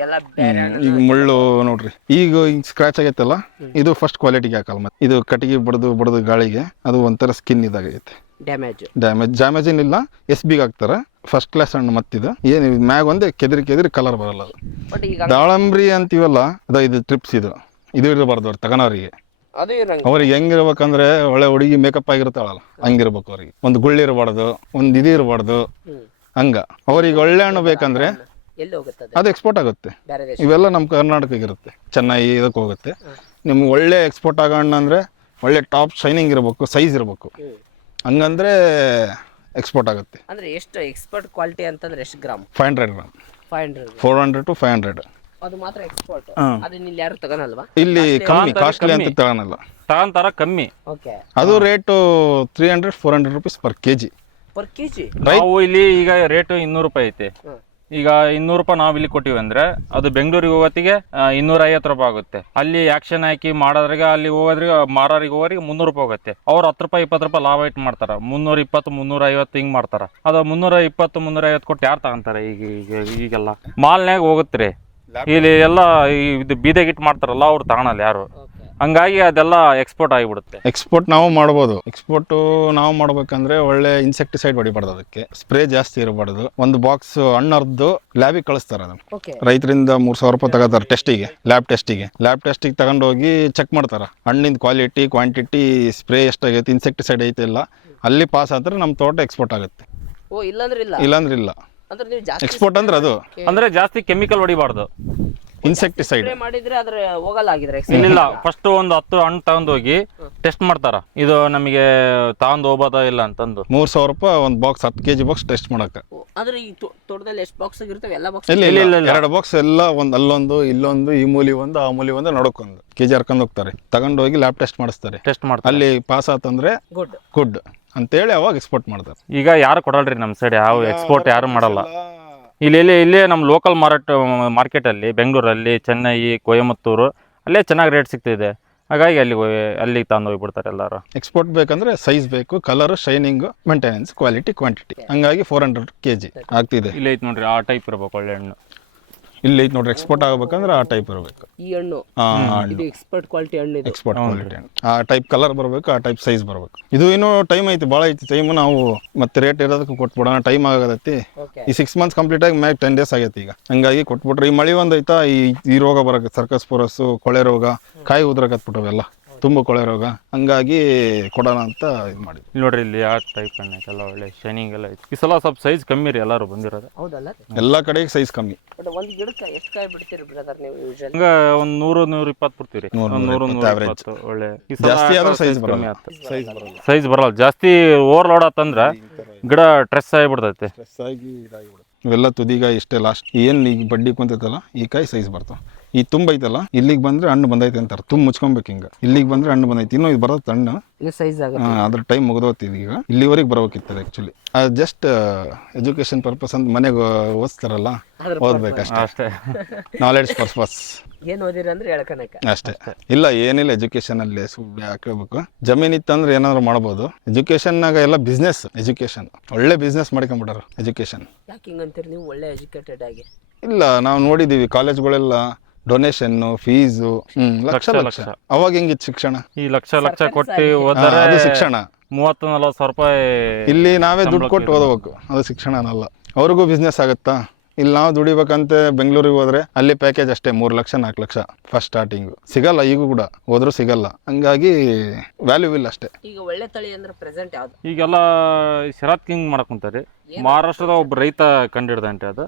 ಎಲ್ಲ ಬೇರೆ ಈಗ ಮುಳ್ಳು ನೋಡ್ರಿ. ಈಗ ಈಗ ಸ್ಕ್ರಾಚ್ ಆಗೈತಲ್ಲ ಇದು ಫಸ್ಟ್ ಕ್ವಾಲಿಟಿಗೆ ಹಾಕಲ್ಲ ಮತ್ತೆ. ಇದು ಕಟ್ಟಿಗೆ ಬಡದು ಬಡದು ಗಾಳಿಗೆ ಅದು ಒಂಥರ ಸ್ಕಿನ್ ಇದಾಗೈತೆ. ಡ್ಯಾಮೇಜ್ ಡ್ಯಾಮೇಜ್ ಡ್ಯಾಮೇಜ್ ಏನಿಲ್ಲ. ಎಸ್ ಬಿಗೆ ಹಾಕ್ತಾರೆ. ಫಸ್ಟ್ ಕ್ಲಾಸ್ ಹಣ್ಣು ಮತ್ತಿದು. ಏನು ಮ್ಯಾಗ ಒಂದೇ ಕೆದರಿ ಕೆದರಿ ಕಲರ್ ಬರಲ್ಲ ಅದು. ಬಟ್ ಈಗ ದಾಳಂಬ್ರಿ ಅಂತೀವಲ್ಲ ಅದ ಇದು ಟ್ರಿಪ್ಸ್ ಇದು. ಇದು ಇರಬಾರ್ದು ಅವ್ರು ತಗೋನವ್ರಿಗೆ. ಅದು ಅವ್ರಿಗೆ ಹೆಂಗಿರ್ಬೇಕಂದ್ರೆ ಒಳ್ಳೆ ಹುಡುಗಿ ಮೇಕಪ್ ಆಗಿರ್ತಾಳಲ್ಲ ಹಂಗಿರ್ಬೇಕು ಅವ್ರಿಗೆ. ಒಂದು ಗುಳ್ಳಿ ಇರಬಾರ್ದು ಒಂದು ಇದು ಇರಬಾರ್ದು. ಹಂಗ. ಅವ್ರಿಗೆ ಒಳ್ಳೆ ಹಣ್ಣು ಬೇಕಂದ್ರೆ ಎಲ್ಲಿ ಹೋಗುತ್ತದೆ? ಅದು ಎಕ್ಸ್ಪೋರ್ಟ್ ಆಗುತ್ತೆ. ಬೇರೆ ದೇಶ ಇವೆಲ್ಲ ನಮ್ಮ ಕರ್ನಾಟಕಕ್ಕೆ ಇರುತ್ತೆ ಚೆನ್ನೈ ಇದಕ್ಕೆ ಹೋಗುತ್ತೆ. ನಿಮ್ಗೆ ಒಳ್ಳೆ ಎಕ್ಸ್ಪೋರ್ಟ್ ಆಗೋ ಹಣ್ಣು ಅಂದರೆ ಒಳ್ಳೆ ಟಾಪ್ ಶೈನಿಂಗ್ ಇರಬೇಕು ಸೈಜ್ ಇರಬೇಕು. ಹಂಗಂದ್ರೆ ಎಕ್ಸ್ಪೋರ್ಟ್ ಆಗುತ್ತೆ. ಅಂದ್ರೆ ಎಷ್ಟು ಎಕ್ಸ್ಪರ್ಟ್ ಕ್ವಾಲಿಟಿ ಅಂತಂದ್ರೆ ಎಷ್ಟು gram five hundred gram five hundred four hundred to five hundred ಅದು ಮಾತ್ರ ಎಕ್ಸ್ಪೋರ್ಟ್. ಅದನ್ನ ಇಲ್ಲಿ ಯಾರು ತಗೊಳಲ್ವಾ? ಇಲ್ಲಿ ಕಮ್ಮಿ ಕಾಸ್ಟ್ಲಿ ಅಂತ ತಗನಲ್ಲ ತಗೊಳಲ್ಲ. ತಗೊಂತಾರ ಕಮ್ಮಿ. ಓಕೆ ಅದು rate three hundred four hundred rupees per K G per K G ನಾವು ಇಲ್ಲಿ ಈಗ ರೇಟ್ ಇನ್ನೂರು ರೂಪಾಯಿ ಐತಿ. ಈಗ ಇನ್ನೂರು ರೂಪಾಯಿ ನಾವು ಇಲ್ಲಿ ಕೊಟ್ಟಿವಿ ಅಂದ್ರೆ ಅದು ಬೆಂಗಳೂರಿಗೆ ಹೋಗೋತ್ತಿಗೆ ಇನ್ನೂರ ಐವತ್ತು ರೂಪಾಯಿ ಆಗುತ್ತೆ. ಅಲ್ಲಿ ಆಕ್ಷನ್ ಹಾಕಿ ಮಾಡೋದ್ರಿಗೆ ಅಲ್ಲಿ ಹೋಗೋದ್ರಿಗೆ ಮಾರೋರಿಗೆ ಹೋಗೋರಿಗೆ ಮುನ್ನೂರು ರೂಪಾಯಿ ಹೋಗುತ್ತೆ. ಅವ್ರು ಹತ್ತು ರೂಪಾಯಿ ಇಪ್ಪತ್ತು ರೂಪಾಯಿ ಲಾಭ ಇಟ್ಟು ಮಾಡ್ತಾರ. ಮುನ್ನೂರ ಇಪ್ಪತ್ತು ಮುನ್ನೂರ ಐವತ್ತು ಹಿಂಗ್ ಮಾಡ್ತಾರ. ಅದು ಮುನ್ನೂರ ಇಪ್ಪತ್ತು ಮುನ್ನೂರ ಐವತ್ತು ಕೊಟ್ಟು ಯಾರು ತಗೊಂತಾರೆ ಈಗ ಈಗ ಈಗೆಲ್ಲ? ಮಾಲ್ನ್ಯಾಗ ಹೋಗುತ್ತೆ ಇಲ್ಲಿ ಎಲ್ಲ ಈ ಇದು ಬೀದೆಗಿಟ್ಟು ಮಾಡ್ತಾರಲ್ಲ ಅವ್ರು ತಗೊಳಲ್ಲ ಯಾರು? ಹಂಗಾಗಿ ಅದೆಲ್ಲ ಎಕ್ಸ್ಪೋರ್ಟ್ ಆಗಿಬಿಡುತ್ತೆ. ಎಕ್ಸ್ಪೋರ್ಟ್ ನಾವು ಮಾಡ್ಬೋದು. ಎಕ್ಸ್ಪೋರ್ಟ್ ನಾವು ಮಾಡ್ಬೇಕಂದ್ರೆ ಒಳ್ಳೆ ಇನ್ಸೆಕ್ಟಿಸೈಡ್ ಹೊಡಿಬಾರ್ದು ಅದಕ್ಕೆ. ಸ್ಪ್ರೇ ಜಾಸ್ತಿ ಇರಬಾರ್ದು. ಒಂದು ಬಾಕ್ಸ್ ಹಣ್ಣರ್ದು ಲ್ಯಾಬಿಗೆ ಕಳಿಸ್ತಾರೆ ಅದನ್ನು. ರೈತರಿಂದ ಮೂರು ಸಾವಿರ ರೂಪಾಯಿ ತಗೋತಾರೆ ಟೆಸ್ಟಿಗೆ ಲ್ಯಾಬ್ ಟೆಸ್ಟಿಗೆ ಲ್ಯಾಬ್ ಟೆಸ್ಟಿಗೆ ತಗೊಂಡೋಗಿ ಚೆಕ್ ಮಾಡ್ತಾರೆ. ಹಣ್ಣಿನ ಕ್ವಾಲಿಟಿ ಕ್ವಾಂಟಿಟಿ ಸ್ಪ್ರೇ ಎಷ್ಟಾಗೈತೆ ಇನ್ಸೆಕ್ಟಿಸೈಡ್ ಐತೆ ಇಲ್ಲ ಅಲ್ಲಿ ಪಾಸ್ ಆದ್ರೆ ನಮ್ಮ ತೋಟ ಎಕ್ಸ್ಪೋರ್ಟ್ ಆಗುತ್ತೆ. ಓ ಇಲ್ಲಾಂದ್ರೆ ಇಲ್ಲ? ಇಲ್ಲಾಂದ್ರೆ ಇಲ್ಲ. ಅಂದ್ರೆ ನೀವು ಜಾಸ್ತಿ ಎಕ್ಸ್ಪೋರ್ಟ್ ಅಂದ್ರೆ ಅದು. ಅಂದ್ರೆ ಜಾಸ್ತಿ ಕೆಮಿಕಲ್ ಹೊಡಿಬಾರ್ದು. ಇನ್ಸೆಕ್ಟಿಸೈಡ್ ಮಾಡಿದ್ರೆ ಅದ್ರ ಹೋಗಲ್ಲ ಆಗಿದ್ರೆ ಇಲ್ಲ ಫಸ್ಟ್ ಒಂದು ಹತ್ತು ಹಣ್ಣು ತಗೊಂಡು ಹೋಗಿ ಟೆಸ್ಟ್ ಮಾಡ್ತಾರ. ಇದು ನಮಗೆ ತಗೊಂಡು ಹೋಗ್ಬೋದಾ ಇಲ್ಲ ಅಂತಂದು. ಮೂರ್ ಸಾವಿರ ರೂಪಾಯಿ ಒಂದು ಬಾಕ್ಸ್ ಹತ್ತು ಕೆಜಿ ಬಾಕ್ಸ್ ಟೆಸ್ಟ್ ಮಾಡಕ್ಕೆ. ಆದ್ರೆ ಈ ತೋಟದಲ್ಲಿ ಎಷ್ಟು ಬಾಕ್ಸ್ ಇರ್ತವೆ ಎಲ್ಲ ಬಾಕ್ಸ್ ಇಲ್ಲ ಇಲ್ಲ, ಇಲ್ಲ. ಇಲ್ಲ. ಎರಡು ಬಾಕ್ಸ್ ಎಲ್ಲ ಒಂದು ಅಲ್ಲೊಂದು ಇಲ್ಲೊಂದು ಈ ಮೂಲಿ ಒಂದು ಆ ಮೂಲಿ ಒಂದು ನಡಕ್ಕೊಂದು ಕೆಜಿ ಹರ್ಕೊಂಡು ಹೋಗ್ತಾರೆ. ತಗೊಂಡು ಹೋಗಿ ಲ್ಯಾಬ್ ಟೆಸ್ಟ್ ಮಾಡಿಸ್ತಾರೆ. ಟೆಸ್ಟ್ ಮಾಡ್ತಾರೆ. ಅಲ್ಲಿ ಪಾಸ್ ಆತಂದ್ರೆ ಗುಡ್ ಗುಡ್ ಅಂತೇಳಿ ಅವಾಗ ಎಕ್ಸ್ಪೋರ್ಟ್ ಮಾಡ್ತಾರೆ. ಈಗ ಯಾರು ಕೊಡಲ್ರಿ ನಮ್ಮ ಸೈಡ್ ಯಾವ ಎಕ್ಸ್ಪೋರ್ಟ್ ಯಾರು ಮಾಡಲ್ಲ. ಇಲ್ಲಿ ಇಲ್ಲಿ ಇಲ್ಲೇ ನಮ್ಮ ಲೋಕಲ್ ಮಾರಾಟ ಮಾರ್ಕೆಟಲ್ಲಿ ಬೆಂಗಳೂರಲ್ಲಿ ಚೆನ್ನೈ ಕೊಯಮತ್ತೂರು ಅಲ್ಲೇ ಚೆನ್ನಾಗಿ ರೇಟ್ ಸಿಗ್ತಿದೆ. ಹಾಗಾಗಿ ಅಲ್ಲಿ ಅಲ್ಲಿಗೆ ತಂದು ಹೋಗ್ಬಿಡ್ತಾರೆ ಎಲ್ಲರೂ. ಎಕ್ಸ್ಪೋರ್ಟ್ ಬೇಕಂದ್ರೆ ಸೈಜ್ ಬೇಕು colour shining maintenance quality quantity ಹಂಗಾಗಿ ಫೋರ್ ಹಂಡ್ರೆಡ್ ಕೆ ಜಿ ಆಗ್ತಿದೆ. ಇಲ್ಲೈತೆ ಐತೆ ನೋಡ್ರಿ ಆ ಟೈಪ್ ಇರ್ಬೇಕು ಒಳ್ಳೆ ಹಣ್ಣು. ಇಲ್ಲಿ ಐತೆ ನೋಡ್ರಿ ಎಕ್ಸ್ಪೋರ್ಟ್ ಆಗ್ಬೇಕಂದ್ರೆ ಆ ಟೈಪ್ ಇರಬೇಕು. ಈ ಹಣ್ಣು. ಆ ಇದು ಎಕ್ಸ್ಪರ್ಟ್ ಕ್ವಾಲಿಟಿ ಹಣ್ಣು ಇದು. ಎಕ್ಸ್ಪೋರ್ಟ್ ಕ್ವಾಲಿಟಿ ಆ ಟೈಪ್ ಕಲರ್ ಬರಬೇಕು ಆ ಟೈಪ್ ಸೈಜ್ ಬರಬೇಕು. ಇದು ಏನು ಟೈಮ್ ಐತಿ ಭಾಳ ಐತಿ. ಟೈಮ್ ನಾವು ಮತ್ತೆ ರೇಟ್ ಇರೋದಕ್ಕೆ ಕೊಟ್ಬಿಡೋಣ. ಟೈಮ್ ಆಗತ್ತಿ ಓಕೆ ಈ ಸಿಕ್ಸ್ ಮಂತ್ಸ್ ಕಂಪ್ಲೀಟ್ ಆಗಿ ಮ್ಯಾಗ್ ಟೆನ್ ಡೇಸ್ ಆಗೈತಿ ಈಗ. ಹಂಗಾಗಿ ಕೊಟ್ಬಿಟ್ರೆ ಈ ಮಳೆ ಒಂದೈತಾ ಈ ಈ ರೋಗ ಬರಕ್ಕೆ ಸರ್ಕಸ್ ಪುರಸ್ಸು ಕೊಳೆ ರೋಗ ಕಾಯಿ ಉದ್ರಕತ್ಬಿಟ್ಟವೆಲ್ಲ. ತುಂಬ ಕೊಳೆ ರೋಗ ಹಂಗಾಗಿ ಕೊಡೋಣ ಅಂತ ಇದು ಮಾಡಿದ್ವಿ. ಇಲ್ಲಿ ನೋಡ್ರಿ ಇಲ್ಲಿ ಯಾವ ಟೈಪ್ ಎಣ್ಣೆ ಐತೆ ಎಲ್ಲ ಒಳ್ಳೆ ಶೈನಿಂಗ್ ಎಲ್ಲ ಐತೆ. ಈ ಸಲ ಸ್ವಲ್ಪ ಸೈಜ್ ಕಮ್ಮಿ ರೀ ಎಲ್ಲರೂ ಬಂದಿರೋದು. ಹೌದಲ್ಲ ಎಲ್ಲ ಕಡೆಗೆ ಸೈಜ್ ಕಮ್ಮಿ. ಬಟ್ ಒಂದು ಗಿಡಕ್ಕೆ ಎಷ್ಟು ಕಾಯಿ ಬಿಡ್ತೀರಿ ಬ್ರದರ್ ನೀವು ಯೂಶಲಿ ಹಂಗ ಒಂದು ನೂರು ನೂರ ಇಪ್ಪತ್ತು ಬಿಡ್ತೀರಿ. ನೂರು, ಒಂದ್ ನೂರು ಇಪ್ಪತ್ತು ನೂರ average. ಇಪ್ಪತ್ತು ಒಳ್ಳೆ. ಈ ಸಲ ಜಾಸ್ತಿ ಆದ್ರೆ size ಬರಲ್ಲ. ಕಮ್ಮಿ ಆತು. ಸೈಜ್ ಬರಲ್ಲ. ಸೈಜ್ ಬರಲ್ಲ. ಜಾಸ್ತಿ ಓವರ್ಲೋಡ್ ಆತಂದ್ರ ಗಿಡ ಟ್ರೆಸ್ ಆಗಿಬಿಡ್ತೈತೆ. ಸ್ಟ್ರೆಸ್ ಆಗಿ ಇವೆಲ್ಲ ತುದಿಗ ಇಷ್ಟೇ ಲಾಸ್ಟ್ ಏನು ಈಗ ಬಡ್ಡಿ ಕುಂತೈತಲ್ಲ ಈ ಕಾಯಿ ಸೈಜ್ ಬರ್ತಾವ. ಈ ತುಂಬೈತಲ್ಲ ಇಲ್ಲಿಗೆ ಬಂದ್ರೆ ಹಣ್ಣು ಬಂದೈತೆ ಅಂತಾರೆ. ತುಂಬ ಮುಚ್ಕೊಬೇಕು ಹಿಂಗ. ಇಲ್ಲಿಗೆ ಬಂದ್ರೆ ಹಣ್ಣು ಬಂದೈತಿ. ಇನ್ನೂ ಇದು ಬರೋದು ಹಣ್ಣು ಸೈಜ್ ಆಗುತ್ತೆ. ಅದ್ರ ಟೈಮ್ ಮುಗಿದೋತಿ ಈಗ. ಇಲ್ಲಿವರೆಗೆ ಬರಬೇಕಿತ್ತು ಆಕ್ಚುಲಿ ಜಸ್ಟ್ ಎಜುಕೇಶನ್ ಪರ್ಪಸ್ ಅಂತ ಮನೆಗೆ ಓದಿಸ್ತಾರಲ್ಲ? ಓದ್ಬೇಕಷ್ಟೇ ಅಷ್ಟೇ. ನಾಲೆಡ್ಜ್ ಪರ್ಪಸ್ ಏನ್ ಓದಿರ ಅಂದ್ರೆ ಹೇಳ್ಕನಕ ಅಷ್ಟೇ. ಇಲ್ಲ ಏನಿಲ್ಲ ಎಜುಕೇಶನ್ ಅಲ್ಲಿ ಸುಮ್ಮನೆ ಹಾಕಬೇಕು ಜಮೀನ್ ಇತ್ತಂದ್ರೆ ಏನಾದ್ರು ಮಾಡ್ಬೋದು. ಎಜುಕೇಶನ್ನಾಗ ಎಲ್ಲ ಬಿಸ್ನೆಸ್ ಎಜುಕೇಶನ್ ಒಳ್ಳೆ ಬಿಸ್ನೆಸ್ ಮಾಡ್ಕೊಂಬಿಟ್ಟಾರ ಎಜುಕೇಶನ್ ಯಾಕೆ ಹಿಂಗ್ ಅಂತೀರಿ ನೀವು ಒಳ್ಳೆ ಎಜುಕೇಟೆಡ್ ಆಗಿ? ಇಲ್ಲ ನಾವು ನೋಡಿದೀವಿ ಕಾಲೇಜ್ಗಳೆಲ್ಲ ಡೊನೇಷನ್ ಫೀಸು ಹ್ಮ್ ಲಕ್ಷ ಲಕ್ಷ. ಅವಾಗ ಹೆಂಗಿತ್ತು ಶಿಕ್ಷಣ? ಈ ಲಕ್ಷ ಲಕ್ಷ ಕೊಟ್ಟು ಓದರೆ ಅದು ಶಿಕ್ಷಣ. ಮೂವತ್ತು ನಲವತ್ತು ಸಾವಿರ ರೂಪಾಯಿ ಇಲ್ಲಿ ನಾವೇ ದುಡ್ಡು ಕೊಟ್ಟು ಓದಬೇಕು. ಅದು ಶಿಕ್ಷಣ ಅನ್ನಲ್ಲ ಅವ್ರಿಗೂ ಬಿಸ್ನೆಸ್ ಆಗುತ್ತಾ? ಇಲ್ಲಿ ನಾವು ದುಡಿಬೇಕಂತ ಬೆಂಗಳೂರಿಗೆ ಹೋದ್ರೆ ಅಲ್ಲಿ ಪ್ಯಾಕೇಜ್ ಅಷ್ಟೇ ಮೂರು ಲಕ್ಷ ನಾಲ್ಕು ಲಕ್ಷ ಫಸ್ಟ್ ಸ್ಟಾರ್ಟಿಂಗ್ ಸಿಗಲ್ಲ ಈಗೂ ಕೂಡ. ಹೋದ್ರೂ ಸಿಗಲ್ಲ. ಹಂಗಾಗಿ ವ್ಯಾಲ್ಯೂ ಇಲ್ಲ ಅಷ್ಟೇ. ಈಗ ಒಳ್ಳೆ ತಳಿ ಅಂದ್ರೆ ಪ್ರೆಸೆಂಟ್ ಯಾವ್ದು? ಈಗೆಲ್ಲ ಶರತ್ ಕಿಂಗ್ ಮಾಡ್ಕೊಂತಾರೆ ಕುಂತಾರಿ. ಮಹಾರಾಷ್ಟ್ರದ ಒಬ್ಬ ರೈತ ಕಂಡಿಡ್ದಂತೆ ಅದು.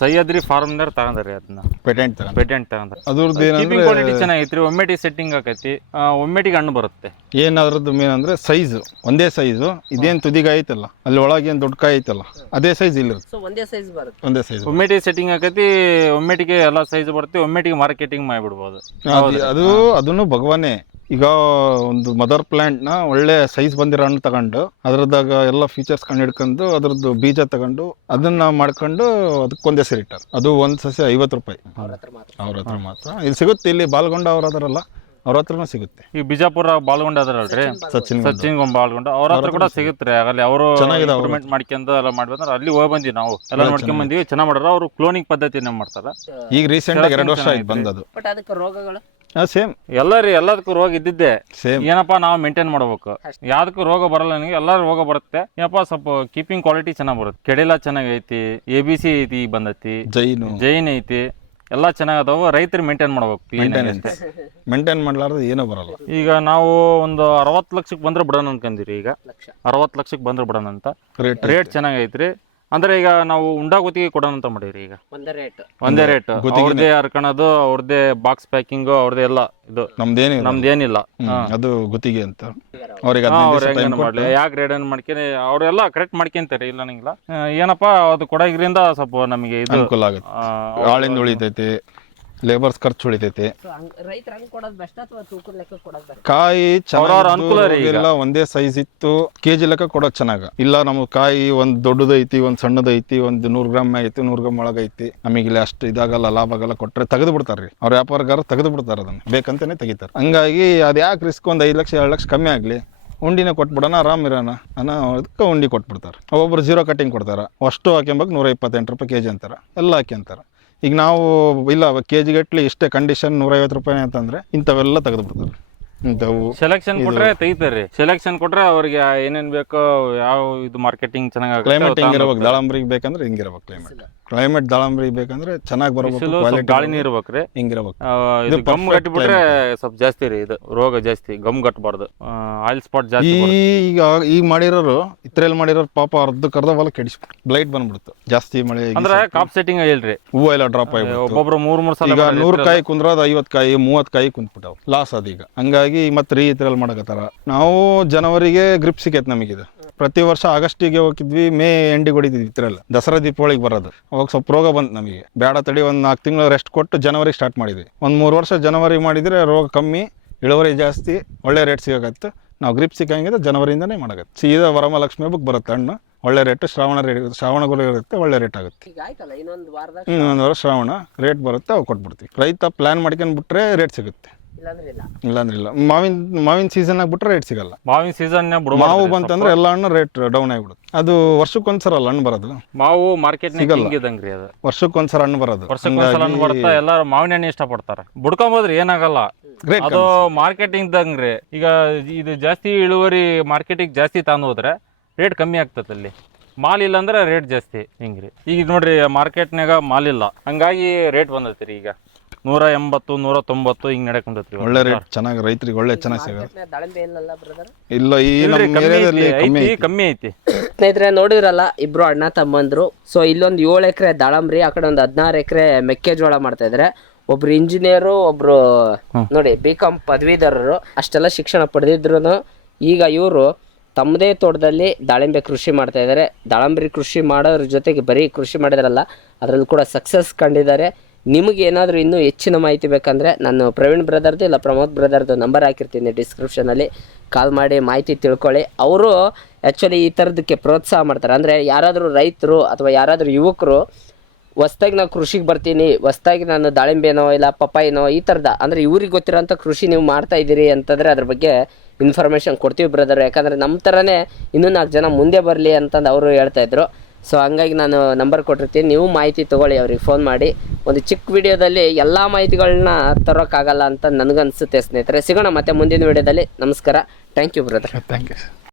ಸಹ್ಯಾದ್ರಿ ಫಾರ್ಮ್ನರ್ ತಗೊಂಡ್ರಿ ಅದನ್ನ. ಪೇಟೆಂಟ್ ತರ ಪೇಟೆಂಟ್ ತಗೊಂಡ್ರೆ. ಅದ್ರದ್ದು ಏನಂದ್ರೆ ಕ್ವಾಲಿಟಿ ಚೆನ್ನಾಗೈತ್ರಿ ಒಮ್ಮೆಟಿ ಸೆಟ್ಟಿಂಗ್ ಆಕೈತಿ. ಆ, ಒಮ್ಮೆಟಿಗೆ ಹಣ್ಣು ಬರುತ್ತೆ. ಏನಾದ್ರದ್ದು ಮೇನ್ ಅಂದ್ರೆ ಸೈಜ್ ಒಂದೇ ಸೈಜ್ ಇದೇನ್ ತುದಿಗ ಐತಲ್ಲ ಅಲ್ಲಿ ಒಳಗೇನ್ ಏನ್ ದೊಡ್ಡ ಕಾಯಿ ಐತಲ್ಲ ಅದೇ ಸೈಜ್ ಇಲ್ಲಿರುತ್ತೆ. ಸೊ ಒಂದೇ ಸೈಜ್ ಬರುತ್ತೆ. ಒಂದೇ ಸೈಜ್ ಒಮ್ಮೆಟಿ ಸೆಟ್ಟಿಂಗ್ ಆಕತಿ ಒಮ್ಮೆಟಿಗೆ ಎಲ್ಲಾ ಸೈಜ್ ಬರ್ತಿ ಒಮ್ಮೆಟಿಗೆ ಮಾರ್ಕೆಟಿಂಗ್ ಮಾಡಿಬಿಡ್ಬೋದು. ಅದು ಅದನ್ನು ಭಗವಾನೇ ಈಗ ಒಂದು ಮದರ್ ಪ್ಲಾಂಟ್ನ ಒಳ್ಳೆ ಸೈಜ್ ಬಂದಿರೋ ಹಣ್ಣು ತಗೊಂಡು ಅದ್ರದಾಗ ಎಲ್ಲ ಫೀಚರ್ಸ್ ಕಂಡು ಹಿಡ್ಕೊಂಡು ಅದ್ರದ್ದು ಬೀಜ ತಗೊಂಡು ಅದನ್ನ ಮಾಡ್ಕೊಂಡು ಅದಕ್ಕೊಂದೇ ಇಟ್ಟಾರ. ಅದು ಒಂದ್ ಸಸಿ ಐವತ್ತು ರೂಪಾಯಿ. ಅವ್ರ ಹತ್ರ ಮಾತ್ರ. ಇಲ್ಲಿ ಸಿಗುತ್ತೆ ಇಲ್ಲಿ ಬಾಲ್ಗೊಂಡ ಅವ್ರ ಅದರಲ್ಲ. ಅವ್ರ ಹತ್ರನೂ ಸಿಗುತ್ತೆ. ಈ ಬಿಜಾಪುರ ಬಾಲ್ಗೊಂಡ ಅದರಲ್ರಿ? ಸಚಿನ್ ಸಚಿನ್ ಬಾಲ್ಗೊಂಡ. ಅವ್ರ ಹತ್ರ ಕೂಡ ಸಿಗುತ್ತೆ. ಆಗಲ್ಲಿ ಅವರು. ಇಂಪ್ರೂವ್ಮೆಂಟ್ ಮಾಡ್ಕೊಂಡ್ ಎಲ್ಲ ಮಾಡ್ಬೇಕಂದ್ರೆ ಅಲ್ಲಿ ಹೋಗಿ ಬಂದಿವಿ ನಾವು. ಎಲ್ಲ ನೋಡ್ಕೊಂಡ್ ಬಂದಿವಿ. ಚೆನ್ನಾಗ್ ಮಾಡ್ಯಾರ ಅವರು ಕ್ಲೋನಿಂಗ್ ಪದ್ಧತಿಯನ್ನ ಮಾಡ್ತಾರ? ಈಗ ರೀಸೆಂಟ್ ಆಗಿ ಎರಡು ವರ್ಷ ಆಯ್ತು ಬಂದದು ಬಟ್ ಅದಕ್ಕೆ ರೋಗಗಳು? ಸೇಮ್ ಎಲ್ಲ ರೀ ಎಲ್ಲದಕ್ಕೂ ರೋಗ ಇದ್ದಿದ್ದೆ. ಸೇಮ್ ಏನಪ್ಪಾ ನಾವು ಮೇಂಟೈನ್ ಮಾಡ್ಬೇಕು. ಯಾವ್ದಕ್ಕೂ ರೋಗ ಬರಲ್ಲ ನನಗೆ ಎಲ್ಲರೂ ರೋಗ ಬರುತ್ತೆ. ಏನಪ್ಪಾ ಸ್ವಲ್ಪ ಕೀಪಿಂಗ್ ಕ್ವಾಲಿಟಿ ಚೆನ್ನಾಗಿ ಬರುತ್ತೆ. ಕೆಡಿಲ ಚೆನ್ನಾಗೈತಿ ಎ ಬಿ ಸಿ ಐತಿ ಬಂದೈತಿ. ಜೈನ್. ಜೈನ್ ಐತಿ. ಎಲ್ಲ ಚೆನ್ನಾಗದಾವ ರೈತರು ಮೇಂಟೈನ್ ಮಾಡ್ಬೇಕು ಮೇಂಟೆನೆನ್ಸ್ ಅಷ್ಟೇ. ಮೇಂಟೈನ್ ಮಾಡ್ಲಾರ್ದು ಏನೂ ಬರಲ್ಲ. ಈಗ ನಾವು ಒಂದು ಅರವತ್ತು ಲಕ್ಷಕ್ಕೆ ಬಂದ್ರೆ ಬಿಡೋಣ ಅನ್ಕೊಂಡಿರಿ ಈಗ. ಅರವತ್ತು ಲಕ್ಷಕ್ಕೆ ಬಂದ್ರೆ ಬಿಡೋಣ ಅಂತ. ರೇಟ್ ರೇಟ್ ಚೆನ್ನಾಗೈತ್ರಿ. ಅಂದ್ರೆ ಈಗ ನಾವು ಉಂಡಾ ಗುತ್ತಿಗೆ ಕೊಡೋಣ ಅಂತ ಮಾಡಿದ್ರಿ ಈಗ. ಒಂದೇ ರೇಟ್. ಒಂದೇ ರೇಟ್. ಗುತ್ತಿಗೆನೇ. ಅವ್ರದೇ ಅವ್ರದೇ ಬಾಕ್ಸ್ ಪ್ಯಾಕಿಂಗ್ ಅವ್ರದೇ ಎಲ್ಲ ಇದು. ನಮ್ದೇನು ನಮ್ದೇನಿಲ್ಲ. ಅದು ಗುತ್ತಿಗೆ ಅಂತ. ಅವ್ರಿಗೆ ಹಾ, ಹದಿನೈದು ಅವ್ರು ದಿವಸ ಟೈಮ್ ಹೆಂಗನ ಮಾಡ್ಲಿ? ಯಾಕೆ ರೇಡ್ ಮಾಡ್ಕೊಂಡು ಅವರೆಲ್ಲ ಕರೆಕ್ಟ್ ಮಾಡ್ಕೊಂತಾರೆ ಇಲ್ಲ ನಂಗಿಲ್ಲ? ಏನಪ್ಪಾ ಅದು ಕೊಡೋದ್ರಿಂದ ಸ್ವಲ್ಪ ನಮಗೆ ಇದು ಅನುಕೂಲ ಆಗುತ್ತೆ. ಆ, ಆಳಿಂದ ಉಳಿತೈತಿ. ಲೇಬರ್ಸ್ ಖರ್ಚು ಉಳಿತೈತಿ. ಸೊ ರೈತರ ಹಂಗ್ ಕೊಡೋದು ಬೆಸ್ಟ್ ಅಥವಾ ತೂಕದ ಲೆಕ್ಕ ಕೊಡೋದು ಬೆಸ್ಟ್? ಕಾಯಿ ಅವ್ರವ್ರ ಅನುಕೂಲ ರೀ ಈಗ. ಎಲ್ಲ ಒಂದೇ ಸೈಜ್ ಇತ್ತು. ಕೆಜಿ ಲೆಕ್ಕ ಕೊಡೋದು ಚೆನ್ನಾಗ. ಇಲ್ಲ ನಮ್ಗೆ ಕಾಯಿ ಒಂದ್ ದೊಡ್ಡದೈತಿ ಒಂದ್ ಸಣ್ಣದೈತಿ ಒಂದ್ ನೂರ್ ಗ್ರಾಮ್ ಐತಿ ನೂರ್ ಗ್ರಾಮ್ ಒಳಗೈತಿ ನಮಗೆ ಇಲ್ಲಿ ಅಷ್ಟು ಇದಾಗಲ್ಲ ಲಾಭ ಆಗಲ್ಲ ಕೊಟ್ರೆ ತೆಗೆದು ಬಿಡ್ತಾರ್ರಿ ಅವ್ರ ವ್ಯಾಪಾರಗಾರ ತೆಗೆದು ಬಿಡ್ತಾರ ಅದನ್ನ. ಬೇಕಂತಾನೆ ತೆಗಿತಾರೆ. ಹಂಗಾಗಿ ಅದ್ ಯಾಕೆ ರಿಸ್ಕ್ ಒಂದ್ ಐದ್ ಲಕ್ಷ ಎರಡ್ ಲಕ್ಷ ಕಮ್ಮಿ ಆಗ್ಲಿ ಉಂಡಿನ ಕೊಟ್ಬಿಡೋಣ ಆರಾಮ್ ಇರೋಣ. ಅನ್ನೋ ಅದಕ್ಕೆ ಉಂಡಿ ಕೊಟ್ಬಿಡ್ತಾರೆ. ಒಬ್ಬೊಬ್ರು ಜೀರೋ ಕಟ್ಟಿಂಗ್ ಕೊಡ್ತಾರ. ಅಷ್ಟು ಹಾಕ್ಯಂಬಕ್ ನೂರ ಇಪ್ಪತ್ತೆಂಟು ರೂಪಾಯಿ ಕೆಜಿ ಅಂತಾರ. ಎಲ್ಲ ಹಾಕ್ಯಂತಾರ. ಈಗ ನಾವು ಇಲ್ಲ ಕೆ ಜಿ ಗಟ್ಲಿ ಇಷ್ಟೇ ಕಂಡೀಷನ್ ನೂರೈವತ್ತು ರೂಪಾಯಿ ಅಂತಂದ್ರೆ ಇಂಥವೆಲ್ಲ ತೆಗೆದು ಬಿಡ್ತಾರೆ ಇಂಥವು ಸೆಲೆಕ್ಷನ್ ಕೊಟ್ರೆ ತೆಗಿತಾರೆ. ಸೆಲೆಕ್ಷನ್ ಕೊಟ್ರೆ ಅವ್ರಿಗೆ ಏನೇನ್ ಬೇಕೋ ಯಾವ ಇದು ಮಾರ್ಕೆಟಿಂಗ್ ಚೆನ್ನಾಗಿ ಕ್ಲೈಮೇಟ್ ಹಿಂಗಿರ್ಬೇಕು ದಾಳಂಬ್ರಿಗೆ ಬೇಕಂದ್ರೆ ಹಿಂಗಿರ್ಬೇಕು ಕ್ಲೈಮೇಟ್ ಕ್ಲೈಮೇಟ್ ದಾಳಂಬರಿ ಬೇಕಂದ್ರೆ ಚೆನ್ನಾಗಿ ಬರಬೇಕು ಕ್ವಾಲಿಟಿ ಗಾಳಿನೇ ಇರ್ಬೇಕ್ರಿ. ಹಿಂಗಿರ್ಬೇಕು. ಇದು ಗಮ್ ಗಟ್ಟಿಬಿಟ್ರೆ ಸ್ವಲ್ಪ ಜಾಸ್ತಿ ರೀ ಇದು ರೋಗ ಜಾಸ್ತಿ ಗಮ್ ಗಟ್ಟಬಾರ್ದು ಆಯಿಲ್ ಸ್ಪಾಟ್ ಜಾಸ್ತಿ. ಈಗ ಈಗ ಮಾಡಿರೋರು ಇತ್ರೆಯಲ್ಲಿ ಮಾಡಿರೋರು ಪಾಪ ಅರ್ಧಕ್ಕೆ ಅರ್ಧ ಹೊಲ ಕೆಡಿಸ್ ಬ್ಲೈಟ್ ಬಂದ್ಬಿಡ್ತು. ಜಾಸ್ತಿ ಮಳೆ ಅಂದ್ರೆ ಕಾಪ್ ಸೆಟ್ಟಿಂಗ್ ಹೇಳ್ರಿ. ಹೂವು ಎಲ್ಲ ಡ್ರಾಪ್ ಆಗಿ ಒಬ್ಬೊಬ್ರು ಮೂರ್ ಮೂರ್ ಸಲ ಈಗ ನೂರು ಕಾಯಿ ಕುಂದ್ರದ ಐವತ್ತು ಕಾಯಿ ಮೂವತ್ತು ಕಾಯಿ ಕುಂತ್ಬಿಟ್ಟವು ಲಾಸ್ ಅದೀಗ ಹಂಗಾಗಿ ಮತ್ತೆ ರೀ ಇದ್ರಲ್ಲಿ ಮಾಡಕತ್ತಾರ. ನಾವು ಜನವರಿಗೆ ಗ್ರಿಪ್ ಸಿಕ್ಕೈತೆ ನಮಗಿದು. ಪ್ರತಿ ವರ್ಷ ಆಗಸ್ಟಿಗೆ ಹೋಗಿದ್ವಿ ಮೇ ಎಂಡಿಗೆ ಹೊಡಿತಿದ್ವಿ ಇದ್ರಲ್ಲಿ ದಸರಾ ದೀಪಾವಳಿಗೆ ಬರೋದು. ಅವಾಗ ಸ್ವಲ್ಪ ರೋಗ ಬಂತು ನಮಗೆ. ಬೇಡ ತಡಿ ಒಂದು ನಾಲ್ಕು ತಿಂಗಳು ರೆಸ್ಟ್ ಕೊಟ್ಟು ಜನವರಿ ಸ್ಟಾರ್ಟ್ ಮಾಡಿದ್ವಿ. ಒಂದು ಮೂರು ವರ್ಷ ಜನವರಿ ಮಾಡಿದರೆ ರೋಗ ಕಮ್ಮಿ ಇಳುವರಿ ಜಾಸ್ತಿ ಒಳ್ಳೆ ರೇಟ್ ಸಿಗೋಕತ್ತೆ. ನಾವು ಗ್ರಿಪ್ ಸಿಕ್ಕಂಗಿದೆ ಜನವರಿಯಿಂದನೇ ಮಾಡಕತ್ತೆ. ಸೀದಾ ವರಮಹಾಲಕ್ಷ್ಮಿ ಹಬ್ಬಕ್ಕೆ ಬರುತ್ತೆ ಹಣ್ಣು. ಒಳ್ಳೆ ರೇಟ್ ಶ್ರಾವಣ ರೇಟ್ ಶ್ರಾವಣ ಗುರು ಇರುತ್ತೆ ಒಳ್ಳೆ ರೇಟ್ ಆಗುತ್ತೆ. ಇನ್ನೊಂದು ವಾರ ಶ್ರಾವಣ ರೇಟ್ ಬರುತ್ತೆ ಅವು ಕೊಟ್ಬಿಡ್ತೀವಿ. ರೈತ ಪ್ಲಾನ್ ಮಾಡ್ಕೊಂಡ್ಬಿಟ್ರೆ ರೇಟ್ ಸಿಗುತ್ತೆ. ಇಲ್ಲಾಂದ್ರೆ ಇಲ್ಲ. ಇಲ್ಲಾಂದ್ರೆ ಇಲ್ಲ. ಮಾವಿನ ಮಾವಿನ ಸೀಸನ್ ಬಿಟ್ರೆ ರೇಟ್ ಸಿಗಲ್ಲ. ಮಾವಿನ ಸೀಸನ್ ಮಾವು ಬಂತಂದ್ರೆ ಎಲ್ಲ ಹಣ್ಣು ರೇಟ್ ಡೌನ್ ಆಗ್ಬಿಡುತ್ತೆ. ಅದು ವರ್ಷಕ್ಕೊಂದ್ಸಲ ಅಲ್ಲ ಹಣ್ಣು ಬರೋದು? ಮಾವು ಮಾರ್ಕೆಟ್ ಸಿಗಲ್ಲ. ಹಿಂಗಿದಂಗ್ರಿ ಅದು. ವರ್ಷಕ್ಕೊಂದ್ಸರ ಹಣ್ಣು ಬರೋದು. ವರ್ಷಕ್ಕೊಂದ್ಸಲ ಹಣ್ಣು ಬರುತ್ತಾ ಎಲ್ಲಾರು ಮಾವಿನ ಹಣ್ಣು ಇಷ್ಟಪಡ್ತಾರೆ. ಬುಡ್ಕೊಂಬೋದ್ರಿ ಏನಾಗಲ್ಲ. ಅದು ಮಾರ್ಕೆಟಿಂಗ್ ದಂಗ್ರಿ ಈಗ ಇದು ಜಾಸ್ತಿ ಇಳುವರಿ ಮಾರ್ಕೆಟಿಗೆ ಜಾಸ್ತಿ ತಂದು ಹೋದ್ರೆ ರೇಟ್ ಕಮ್ಮಿ ಆಗ್ತದೆ ಅಲ್ಲಿ. ಮಾಲ್ ಇಲ್ಲ ಅಂದ್ರೆ ರೇಟ್ ಜಾಸ್ತಿ ಹಿಂಗ್ರಿ. ಈಗ ನೋಡ್ರಿ ಮಾರ್ಕೆಟ್ನಾಗ ಮಾಲ್ ಇಲ್ಲ. ಹಂಗಾಗಿ ರೇಟ್ ಬಂದೈತಿ ರೀ ಈಗ. ನೂರ ಎಂಬತ್ತು ನೂರ ತೊಂಬತ್ತು ಹಿಂಗ್. ಒಳ್ಳೆ ರೇಟ್ ಚೆನ್ನಾಗಿ ರೈತರಿಗೆ ಒಳ್ಳೆ ಚೆನ್ನಾಗಿ ಸಿಗೋದು ಮಾರ್ಕೆಟ್ನ್ಯಾಗ ದಾಳಿಂಬೆ ಇಲ್ಲಲ್ಲ ಬ್ರದರ್ ಇಲ್ಲ ಈ ಇಲ್ರಿ, ನಮ್ಮ ಕಮ್ಮಿ ಏರಿಯಾದಲ್ಲಿ ಐತಿ, ಕಮ್ಮಿ ಐತಿ ಐತಿ. ಕಮ್ಮಿ ಐತಿ. ಸ್ನೇಹಿತರೆ ನೋಡಿದ್ರಲ್ಲ ಇಬ್ರು ಅಣ್ಣ ತಮ್ಮಂದ್ರು. ಸೊ ಇಲ್ಲೊಂದು ಏಳು ಎಕರೆ ದಾಳಂಬ್ರಿ ಆ ಕಡೆ ಒಂದು ಹದಿನಾರು ಎಕರೆ ಮೆಕ್ಕೆಜೋಳ ಮಾಡ್ತಾ ಇದ್ದಾರೆ ಒಬ್ರು ಇಂಜಿನಿಯರು ಒಬ್ರು ನೋಡಿ ಬಿ ಕಾಮ್ ಪದವೀಧರರು ಅಷ್ಟೆಲ್ಲ ಶಿಕ್ಷಣ ಪಡೆದಿದ್ರು ಈಗ ಇವರು ತಮ್ಮದೇ ತೋಟದಲ್ಲಿ ದಾಳಿಂಬೆ ಕೃಷಿ ಮಾಡ್ತಾ ಇದ್ದಾರೆ ದಾಳಂಬ್ರಿ ಕೃಷಿ ಮಾಡೋದ್ರ ಜೊತೆಗೆ ಬರೀ ಕೃಷಿ ಮಾಡಿದಾರಲ್ಲ ಅದರಲ್ಲಿ ಕೂಡ ಸಕ್ಸಸ್ ಕಂಡಿದ್ದಾರೆ. ನಿಮಗೆ ಏನಾದರೂ ಇನ್ನೂ ಹೆಚ್ಚಿನ ಮಾಹಿತಿ ಬೇಕಂದರೆ ನಾನು ಪ್ರವೀಣ್ ಬ್ರದರ್ದು ಇಲ್ಲ ಪ್ರಮೋದ್ ಬ್ರದರ್ದು ನಂಬರ್ ಹಾಕಿರ್ತೀನಿ ಡಿಸ್ಕ್ರಿಪ್ಷನಲ್ಲಿ. ಕಾಲ್ ಮಾಡಿ ಮಾಹಿತಿ ತಿಳ್ಕೊಳ್ಳಿ. ಅವರು ಆ್ಯಕ್ಚುಲಿ ಈ ಥರದಕ್ಕೆ ಪ್ರೋತ್ಸಾಹ ಮಾಡ್ತಾರೆ. ಅಂದರೆ ಯಾರಾದರೂ ರೈತರು ಅಥವಾ ಯಾರಾದರೂ ಯುವಕರು, ಹೊಸ್ದಾಗಿ ನಾವು ಕೃಷಿಗೆ ಬರ್ತೀನಿ, ಹೊಸ್ದಾಗಿ ನಾನು ದಾಳಿಂಬೆನೋ ಇಲ್ಲ ಪಪ್ಪಾಯಿನೋ ಈ ಥರದ, ಅಂದರೆ ಇವ್ರಿಗೆ ಗೊತ್ತಿರೋಂಥ ಕೃಷಿ ನೀವು ಮಾಡ್ತಾ ಇದ್ದೀರಿ ಅಂತಂದರೆ ಅದ್ರ ಬಗ್ಗೆ ಇನ್ಫಾರ್ಮೇಷನ್ ಕೊಡ್ತೀವಿ ಬ್ರದರ್ ಯಾಕಂದರೆ ನಮ್ಮ ಥರನೇ ಇನ್ನೂ ನಾಲ್ಕು ಜನ ಮುಂದೆ ಬರಲಿ ಅಂತಂದು ಅವರು ಹೇಳ್ತಾ ಇದ್ರು. ಸೊ ಹಂಗಾಗಿ ನಾನು ನಂಬರ್ ಕೊಟ್ಟಿರ್ತೀನಿ. ನೀವು ಮಾಹಿತಿ ತೊಗೊಳ್ಳಿ ಅವ್ರಿಗೆ ಫೋನ್ ಮಾಡಿ. ಒಂದು ಚಿಕ್ಕ ವಿಡಿಯೋದಲ್ಲಿ ಎಲ್ಲ ಮಾಹಿತಿಗಳನ್ನ ತರೋಕ್ಕಾಗಲ್ಲ ಅಂತ ನನಗನ್ಸುತ್ತೆ ಸ್ನೇಹಿತರೆ. ಸಿಗೋಣ ಮತ್ತೆ ಮುಂದಿನ ವಿಡಿಯೋದಲ್ಲಿ. ನಮಸ್ಕಾರ. Thank you brother thank you